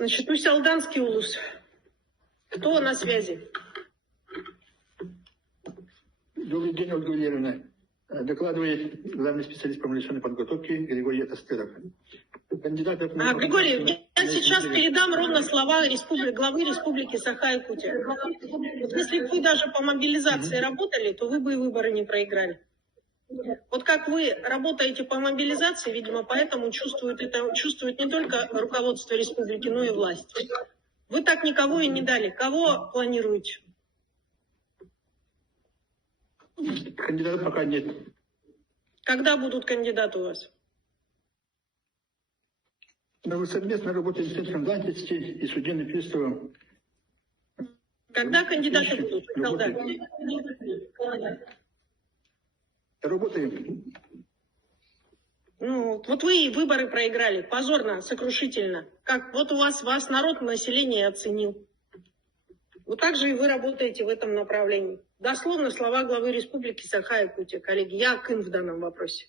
Значит, Усть-Алданский улус. Кто на связи? Добрый день, Ольга Валерьевна. Докладывает главный специалист по мобилизационной подготовке Григорий Астыров. Кандидатов на... Григорий, я сейчас передам ровно слова главы Республики Саха-Якутия. Вот если бы вы даже по мобилизации работали, то вы бы и выборы не проиграли. Вот как вы работаете по мобилизации, видимо, поэтому чувствует не только руководство республики, но и власть. Вы так никого и не дали. Кого планируете? Кандидатов пока нет. Когда будут кандидаты у вас? Мы совместно работаем с Центром занятости и судебным приставом. Когда кандидаты будут? Когда? Работаем. Ну, вот вы выборы проиграли. Позорно, сокрушительно. Как вот вас народ, население оценил. Вот так же и вы работаете в этом направлении. Дословно слова главы Республики Саха-Якутия, коллеги. Я Акын в данном вопросе.